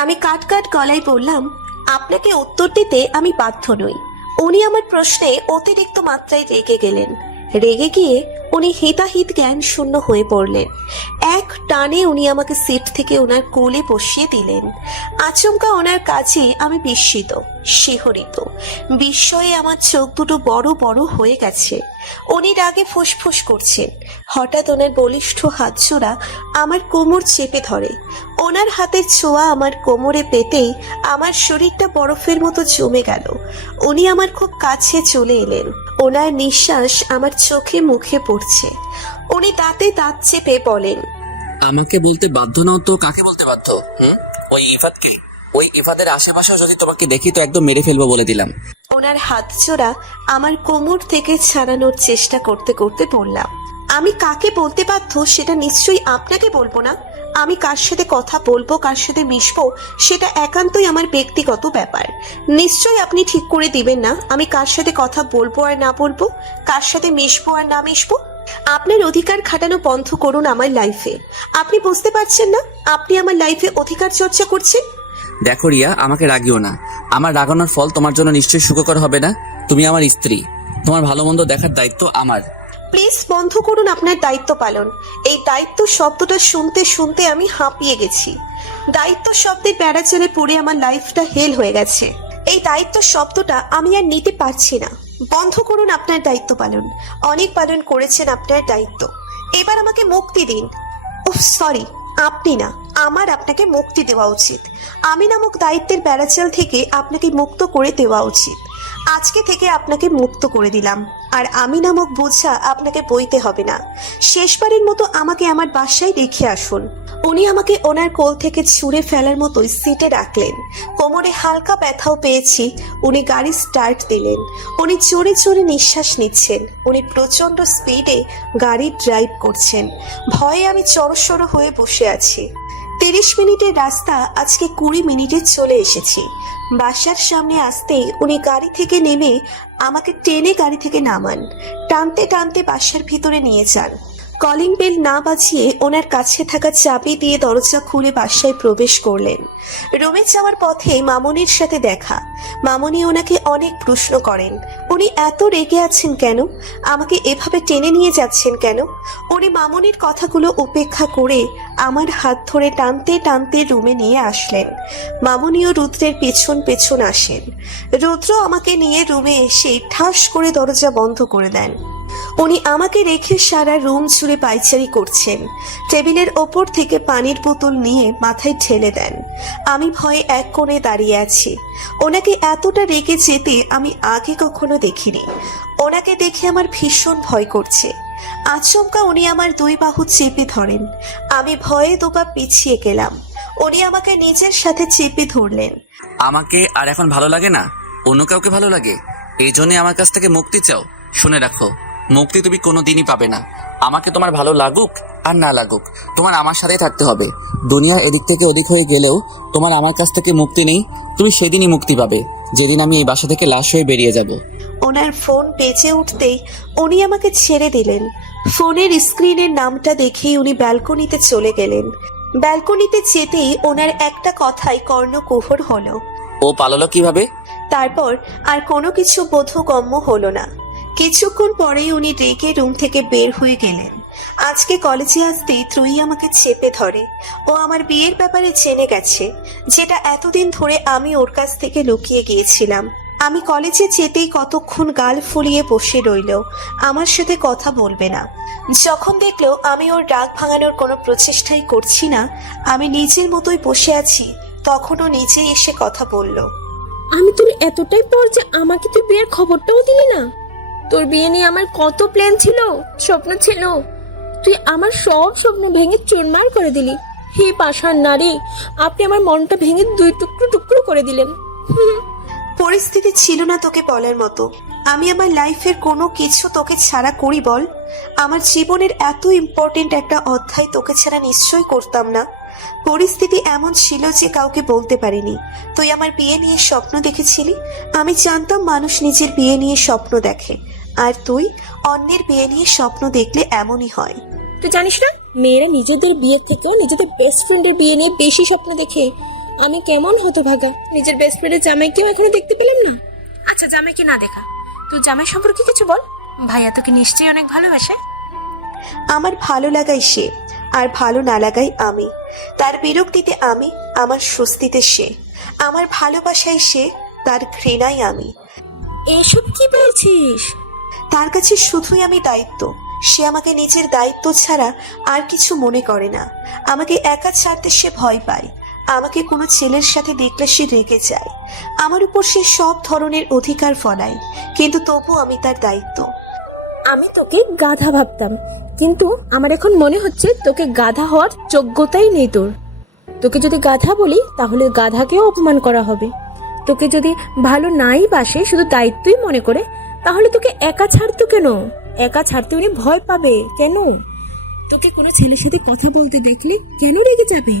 আমি কাট কাট গলায় বললাম, আপনাকে উত্তর দিতে আমি বাধ্য নই। উনি আমার প্রশ্নে অতিরিক্ত মাত্রায় রেগে গেলেন। রেগে গিয়ে উনি হিতাহিত জ্ঞান শূন্য হয়ে পড়লেন। এক টানে উনি আমাকে সিট থেকে ওনার কোলে বসিয়ে দিলেন। আচমকা ওনার কাছে আমি বিস্মিত, শিহরিত। বিস্ময়ে আমার চোখ দুটো বড় বড় হয়ে গেছে। উনি রাগে ফুসফুস করছেন। হঠাৎ ওনার বলিষ্ঠ হাতজোড়া আমার কোমর চেপে ধরে। ওনার হাতের ছোঁয়া আমার কোমরে পেতেই আমার শরীরটা বরফের মতো জমে গেল। উনি আমার খুব কাছে চলে এলেন। ওনার নিঃশ্বাস আমার চোখে মুখে পড়ছে। উনি দাঁতে দাঁত চেপে বলেন, আমাকে বলতে বাধ্য নও তো কাকে বলতে বাধ্য? ওই ইফাতকে? ওই ইফাতের আশেপাশে যদি তোমাকে দেখি তো একদম মেরে ফেলবো বলে দিলাম। ওনার হাত জোড়া আমার কোমর থেকে ছাড়ানোর চেষ্টা করতে করতে বললাম, আমি কাকে বলতে বাধ্য সেটা নিশ্চয়ই আপনাকে বলবো না। আমি কার সাথে কথা বলবো, কার সাথে মিশবো, সেটা একান্তই আমার ব্যক্তিগত ব্যাপার। নিশ্চয়ই আপনি ঠিক করে দিবেন না আমি কার সাথে কথা বলবো আর না বলবো, কার সাথে মিশবো আর না মিশবো। আপনার অধিকার খাটানো বন্ধ করুন আমার লাইফে। আপনি বুঝতে পারছেন না আপনি আমার লাইফে অধিকার চর্চা করছেন? দেখো রিয়া, আমাকে রাগিও না। আমার রাগানোর ফল তোমার জন্য নিশ্চয়ই সুখকর হবে না। তুমি আমার স্ত্রী, তোমার ভালো মন্দ দেখার দায়িত্ব আমার। প্লিজ বন্ধ করুন আপনার দায়িত্ব পালন। এই দায়িত্ব শব্দটা শুনতে শুনতে আমি হাঁপিয়ে গেছি। দায়িত্ব শব্দের প্যারাচেলে পড়ে আমার লাইফটা হেল হয়ে গেছে। এই দায়িত্ব শব্দটা আমি আর নিতে পারছি না। বন্ধ করুন আপনার দায়িত্ব পালন। অনেক পালন করেছেন আপনার দায়িত্ব, এবার আমাকে মুক্তি দিন। উফ সরি, আপনি না, আমার আপনাকে মুক্তি দেওয়া উচিত। আমি নামক দায়িত্বের প্যারাচেল থেকে আপনাকে মুক্ত করে দেওয়া উচিত। আজকে থেকে আপনাকে মুক্ত করে দিলাম, আর আমি নামক বোঝা আপনাকে বইতে হবে না। শেষবারের মতো আমাকে আমার বাসায় রেখে আসুন। উনি আমাকে ওনার কোল থেকে ছুঁড়ে ফেলার মতোই সিটে রাখলেন। কোমরে হালকা ব্যথাও পেয়েছি। উনি গাড়ি স্টার্ট দিলেন। উনি চড়ে চড়ে নিঃশ্বাস নিচ্ছেন। উনি প্রচন্ড স্পিডে গাড়ি ড্রাইভ করছেন। ভয়ে আমি চড়সড় হয়ে বসে আছি। 30 মিনিটের রাস্তা আজকে 20 মিনিটে চলে এসেছি। বাসার সামনে আসতেই উনি গাড়ি থেকে নেমে আমাকে টেনে গাড়ি থেকে নামান। টানতে টানতে বাসার ভিতরে নিয়ে যান। কলিং বেল না বাজিয়ে ওনার কাছে থাকা চাবি দিয়ে দরজা খুলে বাসায় প্রবেশ করলেন। রুমে যাওয়ার পথে মামনির সাথে দেখা। মামনি ওনাকে অনেক প্রশ্ন করেন, উনি এত রেগে আছেন কেন, আমাকে এভাবে টেনে নিয়ে যাচ্ছেন কেন। উনি মামনির কথাগুলো উপেক্ষা করে আমার হাত ধরে টানতে টানতে রুমে নিয়ে আসলেন। মামনিও রুদ্রের পেছন পেছন আসেন। রুদ্র আমাকে নিয়ে রুমে এসে ঠাস করে দরজা বন্ধ করে দেন। উনি আমাকে রেখে সারা রুম জুড়ে পায়চারি করছেন। টেবিলের ওপর থেকে পানির বোতল নিয়ে মাথায় ঠেলে দেন। আমি ভয়ে এক কোণে দাঁড়িয়ে আছি। ওনাকে এতটা রেগে যেতে আমি আগে কখনো দেখিনি। ওনাকে দেখে আমার ভীষণ ভয় করছে। আচমকা উনি আমার 2 বাহু চেপে ধরেন। আমি ভয়ে দুপা পিছিয়ে গেলাম। উনি আমাকে নিজের সাথে চেপে ধরলেন। আমাকে আর এখন ভালো লাগে না, অন্য কাউকে ভালো লাগে। এই জন্য আমার কাছ থেকে মুক্তি চাও? শুনে রাখো, মুক্তি তুমি কোনোদিনই পাবে না। আমাকে তোমার ভালো লাগুক আর না লাগুক, তোমার আমার সাথেই থাকতে হবে। দুনিয়া এদিক থেকে ওদিক হয়ে গেলেও তোমার আমার কাছ থেকে মুক্তি নেই। তুমি সেদিনই মুক্তি পাবে যেদিন আমি এই বাসা থেকে লাশ হয়ে বেরিয়ে যাব। ওনার ফোন বেজে উঠতেই উনি আমাকে ছেড়ে দিলেন। ফোনের স্ক্রিনের নামটা দেখেই উনি ব্যালকনিতে চলে গেলেন। ব্যালকনিতে যেতেই ওনার একটা কথাই কর্ণকুহর হলো। ও পালালো কিভাবে? তারপর আর কোনো কিছু বোধগম্য হলো না। কিছুক্ষণ পরেই উনি রেগে রুম থেকে বের হয়ে গেলেন। আজকে কলেজে আসতেই ত্রয়ী আমাকে চেপে ধরে। ও আমার বিয়ের ব্যাপারে জেনে গেছে, যেটা এতদিন ধরে আমি ওর কাছ থেকে লুকিয়ে গিয়েছিলাম। আমি কলেজে যেতেই কতক্ষণ গাল ফুলিয়ে বসে রইল, আমার সাথে কথা বলবে না। যখন দেখলো আমি ওর রাগ ভাঙানোর কোনো প্রচেষ্টাই করছি না, আমি নিজের মতোই বসে আছি, তখনও নিজেই এসে কথা বলল। আমি তোর এতটাই পর যে আমাকে তুই বিয়ের খবরটাও দিলি না। তোর বিয়ে নিয়ে আমার কত প্ল্যান ছিল, স্বপ্ন ছিল, তুই আমার সব স্বপ্ন ভেঙে চুরমার করে দিলি। হে পাষাণ নারী, আপনি আমার মনটা ভেঙে 2 টুকরো টুকরো করে দিলেন। পরিস্থিতি ছিল না তোকে বলার মতো। আমি আমার লাইফের কোনো কিছু তোকে ছাড়া করি বল? আমার জীবনের এত ইম্পর্টেন্ট একটা অধ্যায় তোকে ছাড়া নিশ্চয়ই করতাম না। পরিস্থিতি এমন ছিল যে কাউকে বলতে পারিনি। তুই আমার বিয়ে নিয়ে স্বপ্ন দেখেছিলি। আমি জানতাম মানুষ নিজের বিয়ে নিয়ে স্বপ্ন দেখে, আর তুই অন্যের বিয়ে নিয়ে স্বপ্ন দেখলে এমনই হয়। তুই জানিস না, মেয়েরা নিজেদের বিয়ের থেকেও নিজেদের বেস্ট ফ্রেন্ডের বিয়ে নিয়ে বেশি স্বপ্ন দেখে। আমি কেমন হতভাগা, নিজের বেস্ট ফ্রেন্ডের জামাইকেও এখনো দেখতে পেলাম না। আচ্ছা, জামাইকে না দেখা, তুই জামাই সম্পর্কে কিছু বল। ভাইয়া তোকে নিশ্চয়ই অনেক ভালোবাসে। আমার ভালো লাগাই সে, আর ভালো না লাগাই আমি। তার বিরক্তিতে আমি, আমার স্বস্তিতে সে। আমার ভালোবাসায় সে, তার ঘৃণাই আমি। এসব কি বলছিস? তার কাছে শুধুই আমি দায়িত্ব। সে আমাকে নিজের দায়িত্ব ছাড়া আর কিছু মনে করে না। আমাকে একা ছাড়তে সে ভয় পায়। আমাকে কোনো ছেলের সাথে দেখলে সে রেগে যায়। আমার উপর সে সব ধরনের অধিকার ফলায়, কিন্তু তবু আমি তার দায়িত্ব। আমি তোকে গাধা ভাবতাম, কিন্তু আমার এখন মনে হচ্ছে তোকে গাধা হওয়ার যোগ্যতাই নেই তোর। তোকে যদি গাধা বলি তাহলে গাধাকেও অপমান করা হবে। তোকে যদি ভালো নাই বাসে, শুধু দায়িত্বই মনে করে, তাহলে তোকে একা ছাড়তো কেন? একা ছাড়তে উনি ভয় পাবে কেন? তোকে কোনো ছেলের সাথে কথা বলতে দেখলে কেন রেগে যাবে?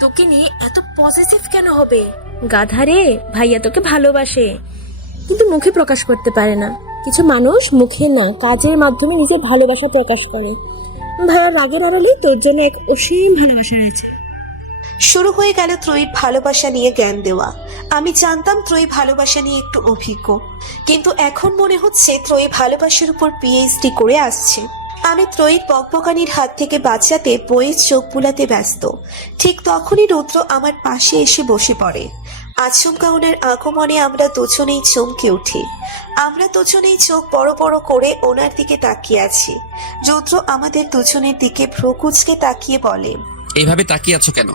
তোকে নিয়ে এত পজিটিভ কেন হবে? গাধা রে, ভাইয়া তোকে ভালোবাসে, কিন্তু মুখে প্রকাশ করতে পারে না। কিছু মানুষ মুখে না, কাজের মাধ্যমে নিজের ভালোবাসা প্রকাশ করে। ভাইয়া রাগের আড়ালে তোর জন্য এক অসীম ভালোবাসা রয়েছে। শুরু হয়ে গেল ত্রয়ীর ভালোবাসা নিয়ে জ্ঞান দেওয়া। আমি জানতাম ত্রয়ী ভালোবাসা নিয়ে একটু অভিজ্ঞ, কিন্তু এখন মনে হচ্ছে ত্রয়ী ভালোবাসার উপর পিএইচডি করে আসছে। আমি ত্রয়ীর বকবকানির হাত থেকে বাঁচাতে বইয়ের চোখ বুলাতে ব্যস্ত। ঠিক তখনই রুদ্র আমার পাশে এসে বসে পড়ে। আচমকা ওনার আগমনে আমরা দুজনেই চমকে উঠি। আমরা দুজনেই চোখ বড় বড় করে ওনার দিকে তাকিয়ে আছি। রুদ্র আমাদের দুজনের দিকে ভ্রু কুঁচকে তাকিয়ে বলে, এইভাবে তাকিয়ে আছো কেন?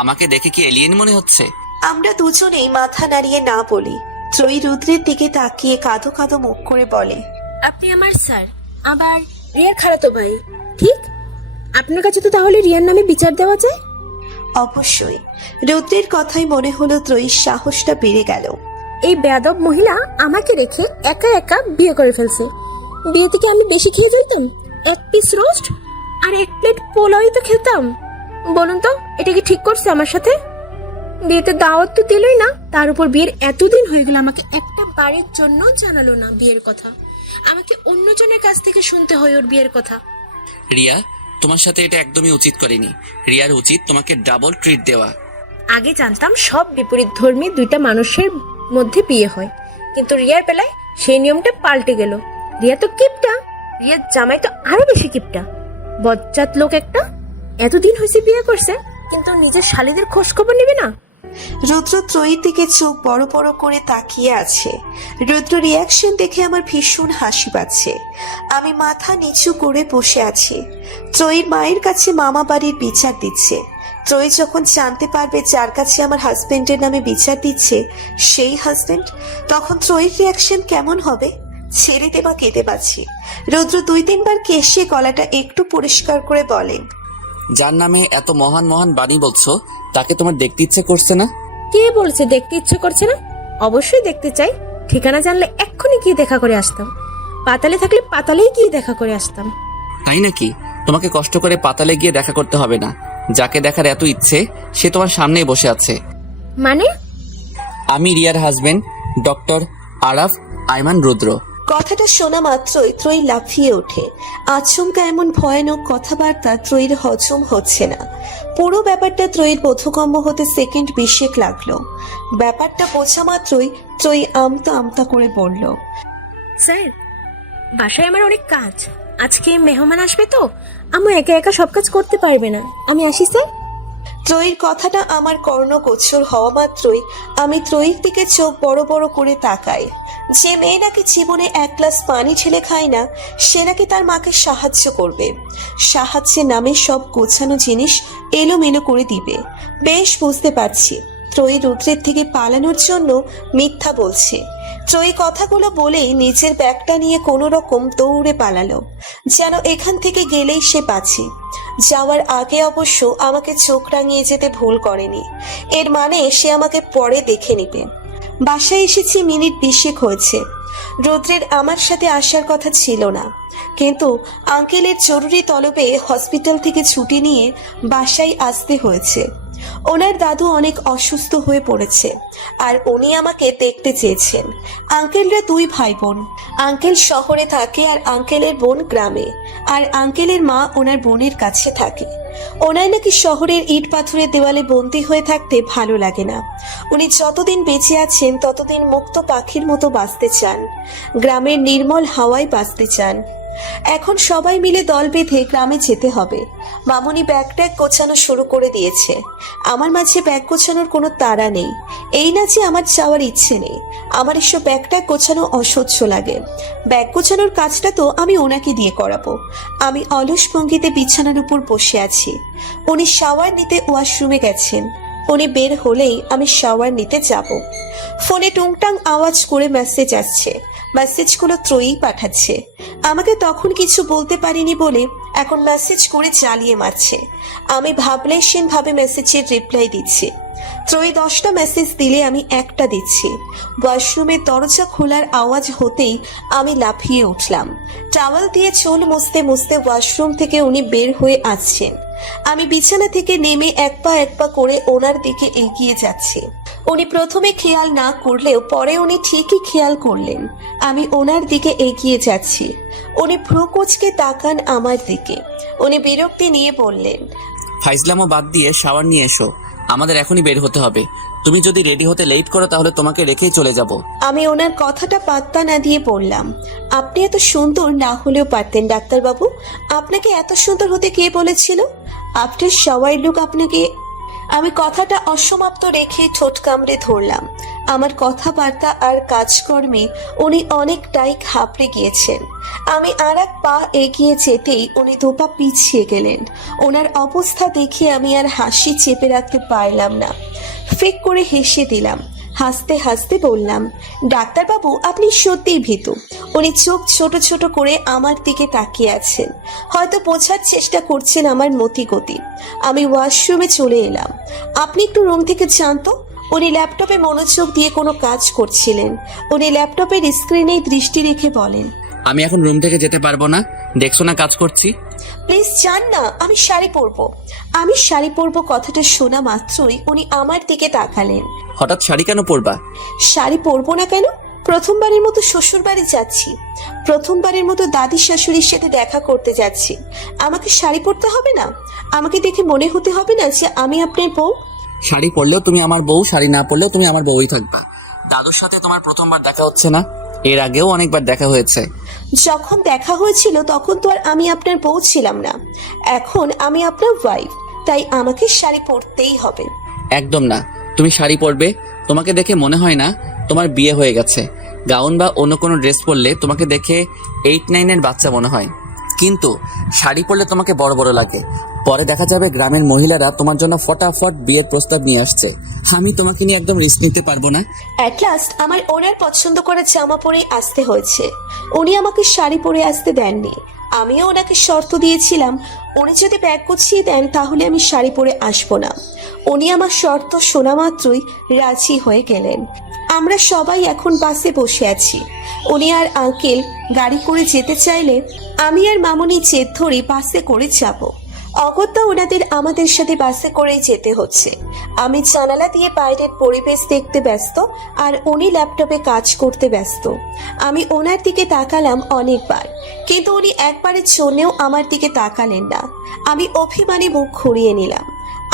আমাকে দেখে কি এলিয়েন মনে হচ্ছে? আমরা দুজনেই মাথা নাড়িয়ে না বলি। ত্রয়ী রুদ্রের দিকে তাকিয়ে কাঁদো কাঁদো মুখ করে বলে, আপনি আমার স্যার, আবার রিয়ার খালাতো ভাই, ঠিক? আপনার কাছে তো তাহলে রিয়ার নামে বিচার দেওয়া যায়? অবশ্যই। রুদ্রের কথাই মনে হলো ত্রয়ীর সাহসটা বেড়ে গেল। এই বেয়াদব মহিলা আমাকে রেখে একা একা বিয়ে করে ফেলছে। বিয়ে থেকে আমি বেশি খেয়ে ফেলতাম, 1 পিস রোস্ট আর 1 প্লেট পোলাওই তো খেতাম। বলুন তো, এটা কি ঠিক করছে আমার সাথে? বিয়েতে দাওয়াত তো দিলই না, তার উপর বিয়ের এতদিন হয়ে গেল আমাকে একটা বারের জন্য জানালো না বিয়ের কথা। আমাকে অন্যজনের কাছ থেকে শুনতে হয় ওর বিয়ের কথা। রিয়া, তোমার সাথে এটা একদমই উচিত করেনি। রিয়ার উচিত তোমাকে ডাবল ট্রিট দেওয়া। আগে জানতাম সব বিপরীত ধর্মী দুইটা মানুষের মধ্যে বিয়ে হয়, কিন্তু রিয়ার বেলায় সেই নিয়মটা পাল্টে গেল। রিয়া তো কিপটা, রিয়ার জামাই তো আরো বেশি কিপটা, বজ্জাত লোক একটা। এতদিন হয়েছে বিয়ে করছে, কিন্তু নিজের শালীদের খোঁজ খবর নেবে না। রুদ্র ত্রয়ীর দিকে চোখ বড় বড় করে তাকিয়ে আছে। রুদ্র রিয়াকশন দেখে আমার ভীষণ হাসি পাচ্ছে। আমি মাথা নিচু করে বসে আছি। ত্রয়ীর মায়ের কাছে মামা বাড়ির বিচার দিচ্ছে। ত্রয়ী যখন জানতে পারবে যার কাছে আমার হাজবেন্ডের নামে বিচার দিচ্ছে সেই হাজবেন্ড, তখন ত্রয়ীর রিয়াকশন কেমন হবে? ছেড়ে দেবা কেঁদে পাচ্ছি। রুদ্র 2-3 বার কেশে গলাটা একটু পরিষ্কার করে বলে, যার নামে এত মহান মহান বাণী বলছো, তাকে তোমার দেখতে ইচ্ছে করছে না? কে বলছে দেখতে ইচ্ছে করছে না? অবশ্যই দেখতে চাই। ঠিকানা জানলে এক্ষুনি গিয়ে দেখা করে আসতাম। পাতালে থাকলে পাতালেই গিয়ে দেখা করে আসতাম। তাই নাকি? তোমাকে কষ্ট করে পাতালে গিয়ে দেখা করতে হবে না। যাকে দেখার এত ইচ্ছে সে তোমার সামনেই বসে আছে। মানে? আমি রিয়ার হাজবেন্ড, ডক্টর আরাফ আইমান রুদ্র। কথাটা শোনা মাত্রই ত্রয়ী লাফিয়ে ওঠে। আচমকা এমন ভয়ানক কথাবার্তা ত্রয়ীর হজম হচ্ছে না। পুরো ব্যাপারটা ত্রয়ীর বোধগম্য হতে সেকেন্ড 20 লাগলো। ব্যাপারটা বোঝা মাত্রই ত্রয়ী আমতা আমতা করে বলল, স্যার, বাসায় আমার অনেক কাজ, আজকে মেহমান আসবে তো আম্মু একা একা সব কাজ করতে পারবে না, আমি আসি স্যার। ত্রয়ীর কথাটা আমার কর্ণগোচর হওয়া মাত্রই আমি ত্রয়ীর দিকে চোখ বড় বড় করে তাকাই। যে মেয়ে নাকি জীবনে 1 গ্লাস পানি ঢেলে খায় না, সে নাকি তার মাকে সাহায্য করবে, সাহায্যের নামে সব গোছানো জিনিস এলোমেলো করে দিবে। বেশ বুঝতে পারছি ত্রয়ী রুদ্রের থেকে পালানোর জন্য মিথ্যা বলছে। ত্রয়ী কথাগুলো বলেই নিজের ব্যাগটা নিয়ে কোনো রকম দৌড়ে পালালো, যেন এখান থেকে গেলেই সে বাঁচে। যাওয়ার আগে অবশ্য আমাকে চোখ রাঙিয়ে যেতে ভুল করেনি। এর মানে সে আমাকে পরে দেখে নিবে। বাসায় এসেছি মিনিট 20 হয়েছে। রুদ্রের আমার সাথে আসার কথা ছিল না, কিন্তু আঙ্কেলের জরুরি তলবে হসপিটাল থেকে ছুটি নিয়ে বাসায় আসতে হয়েছে। ওনার দাদু অনেক অসুস্থ হয়ে পড়েছে আর উনি আমাকে দেখতে চেয়েছেন। আঙ্কেলরা 2 ভাই বোন। আঙ্কেল শহরে থাকে আর আঙ্কেলের বোন গ্রামে, আর আঙ্কেলের মা ওনার বোনের কাছে থাকে। ওনার নাকি শহরের ইট পাথরের দেওয়ালে বন্দী হয়ে থাকতে ভালো লাগে না। উনি যতদিন বেঁচে আছেন ততদিন মুক্ত পাখির মতো বাঁচতে চান, গ্রামের নির্মল হাওয়ায় বাঁচতে চান। এখন সবাই মিলে দল বেঁধে গ্রামে যেতে হবে। মামুনি ব্যাগ ট্যাগ গোছানো শুরু করে দিয়েছে। আমার মাঝে ব্যাগ গোছানোর কোনো তাড়া নেই। এই না যে আমার যাওয়ার ইচ্ছে নেই, আমার এসব ব্যাগ ট্যাগ গোছানো অসহ্য লাগে। ব্যাগ গোছানোর কাজটা তো আমি ওনাকে দিয়ে করাবো। আমি অলস ভঙ্গিতে বিছানার উপর বসে আছি। উনি শাওয়ার নিতে ওয়াশরুমে গেছেন। উনি বের হলেই আমি শাওয়ার নিতে যাব। ফোনে টুংটাং আওয়াজ করে মেসেজ আসছে। মেসেজগুলো ত্রয়ী পাঠাচ্ছে। আমাকে তখন কিছু বলতে পারিনি বলে এখন মেসেজ করে চালিয়ে মারছে। আমি ভাবলেশীন ভাবে মেসেজের রিপ্লাই দিচ্ছি। ত্রয়ী 10টা মেসেজ দিলে আমি একটা দিচ্ছি। ওয়াশরুমের দরজা খোলার আওয়াজ হতেই আমি লাফিয়ে উঠলাম। টাওয়াল দিয়ে চুল মুছতে মুছতে ওয়াশরুম থেকে উনি বের হয়ে আসছেন। আমি বিছানা থেকে নেমে এক পা করে ওনার দিকে এগিয়ে যাচ্ছি। উনি প্রথমে খেয়াল না করলেও পরে উনি ঠিকই খেয়াল করলেন। আমি ওনার দিকে এগিয়ে যাচ্ছি। উনি ভ্রু কুঁচকে তাকান আমার দিকে। উনি বিরক্তি নিয়ে বললেন, ফাইজলামো বাদ দিয়ে শাওয়ার নিয়ে এসো, আমাদের এখনই বের হতে হবে। তুমি যদি রেডি হতে লেট করো তাহলে তোমাকে রেখেই চলে যাব। আমি ওনার কথাটা পাত্তা না দিয়ে বললাম, আপনি এত সুন্দর না হলেও পারতেন ডাক্তারবাবু। আপনাকে এত সুন্দর হতে কে বলেছিল? আপনার সবাই লোক আপনাকে। আমি কথাটা অসমাপ্ত রেখে ঠোঁট কামড়ে ধরলাম। আমার কথাবার্তা আর কাজকর্মে উনি অনেকটাই ঘাবড়ে গিয়েছেন। আমি আর এক পা এগিয়ে যেতেই উনি 2 পা পিছিয়ে গেলেন। ওনার অবস্থা দেখে আমি আর হাসি চেপে রাখতে পারলাম না। ফেক করে হেসে দিলাম। হাসতে হাসতে বললাম, ডাক্তারবাবু আপনি সত্যিই ভীতু। উনি চোখ ছোট ছোট করে আমার দিকে তাকিয়ে আছেন, হয়তো বোঝার চেষ্টা করছেন আমার মতিগতি। আমি ওয়াশরুমে চলে এলাম। আপনি একটু রুম থেকে যান তো। উনি ল্যাপটপে মনোযোগ দিয়ে কোনো কাজ করছিলেন। উনি ল্যাপটপের স্ক্রিনেই দৃষ্টি রেখে বলেন, আমি এখন রুম থেকে যেতে পারবো না, দেখছো না কাজ করছি। প্লিজ যান না, আমি শাড়ি পরবো। আমি শাড়ি পরবো কথাটা শোনা মাত্রই উনি আমার দিকে তাকালেন। হঠাৎ শাড়ি কেন পরবা? শাড়ি পরবো না কেন? প্রথমবারের মতো শ্বশুর বাড়ি যাচ্ছি, প্রথমবারের মতো দাদি শাশুড়ির সাথে দেখা করতে যাচ্ছি। আমাকে শাড়ি পরতে হবে না? আমাকে দেখে মনে হতে হবে না যে আমি আপনার বউ? শাড়ি পরলেও তুমি আমার বউ, শাড়ি না পরলেও তুমি আমার বউই থাকবা। দাদুর সাথে তোমার প্রথমবার দেখা হচ্ছে না, এর আগেও অনেকবার দেখা হয়েছে। যখন দেখা হয়েছিল তখন তো আর আমি আপনার বউ ছিলাম না। এখন আমি আপনার ওয়াইফ, তাই আমাকে শাড়ি পরতেই হবে। একদম না, তুমি শাড়ি পরবে। তোমাকে দেখে মনে হয় না তোমার বিয়ে হয়ে গেছে। গাউন বা অন্য কোনো ড্রেস পরলে তোমাকে দেখে 8-9 এর বাচ্চা মনে হয়, কিন্তু শাড়ি পরলে তোমাকে বড় বড় লাগে। পরে দেখা যাবে গ্রামের মহিলারা তোমার জন্য ফটাফট বিয়ের প্রস্তাব নিয়ে আসছে। আমি তোমাকে নিয়ে একদম রিস্ক নিতে পারবো না। অ্যাট লাস্ট আমার ওনার পছন্দ করা জামা পরেই আসতে হয়েছে। উনি আমাকে শাড়ি পরে আসতে দেননি। আমিও ওনাকে শর্ত দিয়েছিলাম, উনি যদি ব্যাগ গুছিয়ে দেন তাহলে আমি শাড়ি পরে আসবো না। উনি আমার শর্ত শোনা মাত্রই রাজি হয়ে গেলেন। আমরা সবাই এখন বাসে বসে আছি। উনি আর আঙ্কেল গাড়ি করে যেতে চাইলে আমি আর মামুনি জেদ ধরে বাসে করে যাব। অগত্যা ওনাদের আমাদের সাথে বাসে করেই যেতে হচ্ছে। আমি জানালা দিয়ে বাইরের পরিবেশ দেখতে ব্যস্ত আর উনি ল্যাপটপে কাজ করতে ব্যস্ত। আমি ওনার দিকে তাকালাম অনেকবার, কিন্তু উনি একবারের জন্যেও আমার দিকে তাকালেন না। আমি অভিমানী মুখ ঘুরিয়ে নিলাম।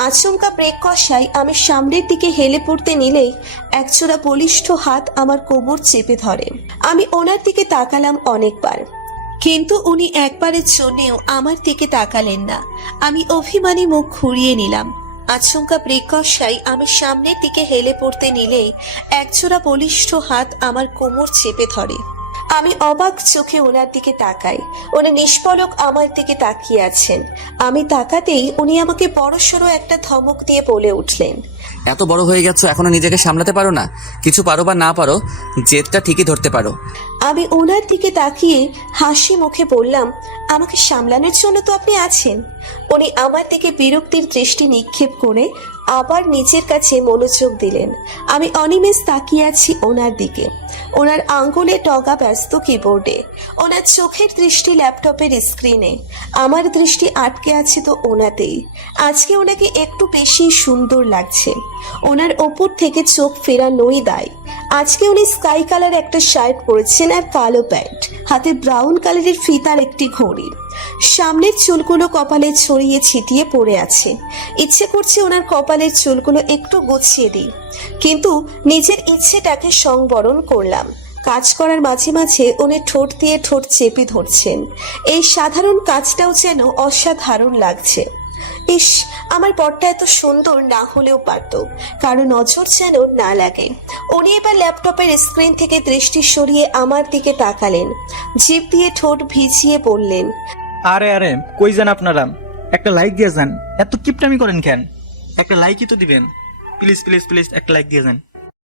আচমকা ব্রেক কষাই আমি সামনের দিকে হেলে পড়তে নিলেই একজোড়া বলিষ্ঠ হাত আমার কোমর চেপে ধরে। আমি ওনার দিকে তাকালাম অনেকবার, কিন্তু উনি একবারের জন্যেও আমার দিকে তাকালেন না। আমি অভিমানী মুখ ঘুরিয়ে নিলাম। আচমকা ব্রেক কষাই আমি সামনের দিকে হেলে পড়তে নিলেই একজোড়া বলিষ্ঠ হাত আমার কোমর চেপে ধরে। আমি অবাক চোখে ওনার দিকে তাকাই। উনি নিষ্পলক আমার দিকে তাকিয়ে আছেন। আমি তাকাতেই উনি আমাকে বড়সড় একটা ধমক দিয়ে বলে উঠলেন, এত বড় হয়ে গেছো, এখনো নিজেকে সামলাতে পারো না? কিছু পারো বা না পারো, জেদটা ঠিকই ধরতে পারো। আমি ওনার দিকে তাকিয়ে হাসি মুখে বললাম, আমাকে সামলানোর জন্য তো আপনি আছেন। উনি আমার দিকে বিরক্তির দৃষ্টি নিক্ষেপ করে আবার নিজের কাছে মনোযোগ দিলেন। আমি অনিমেষ তাকিয়ে আছি ওনার দিকে। ওনার আঙ্গুলে টগা ব্যস্ত কিবোর্ডে, ওনার চোখের দৃষ্টি ল্যাপটপের স্ক্রিনে। আমার দৃষ্টি আটকে আছে তো ওনাতেই। আজকে ওনাকে একটু বেশি সুন্দর লাগছে। ওনার ওপর থেকে চোখ ফেরানোই দায়। আজকে উনি স্কাই কালার একটা শার্ট পরেছেন আর কালো প্যান্ট, হাতে ব্রাউন কালারের ফিতার একটি ঘড়ি। সামনের চুলগুলো কপালে ছড়িয়ে ছিটিয়ে পড়ে আছে। ইচ্ছে করছে ওনার কপালের চুলগুলো একটু গুছিয়ে দিই, কিন্তু নিজের ইচ্ছেটাকে সংবরণ করলাম। কাজ করার মাঝে মাঝে উনি ঠোঁট দিয়ে ঠোঁট চেপে ধরছেন। এই সাধারণ কাজটাও যেন অসাধারণ লাগছে। ইস, আমার বরটা এত সুন্দর না হলেও পারত, কারো নজর যেন না লাগে। উনি এবার ল্যাপটপের স্ক্রিন থেকে দৃষ্টি সরিয়ে আমার দিকে তাকালেন, জিভ দিয়ে ঠোঁট ভিজিয়ে বললেন, আরে আরে কই যান আপনারা? একটা লাইক দিয়ে যান। এত কিপটামি করেন কেন? একটা লাইকই তো দিবেন। প্লিজ প্লিজ প্লিজ একটা লাইক দিয়ে যান।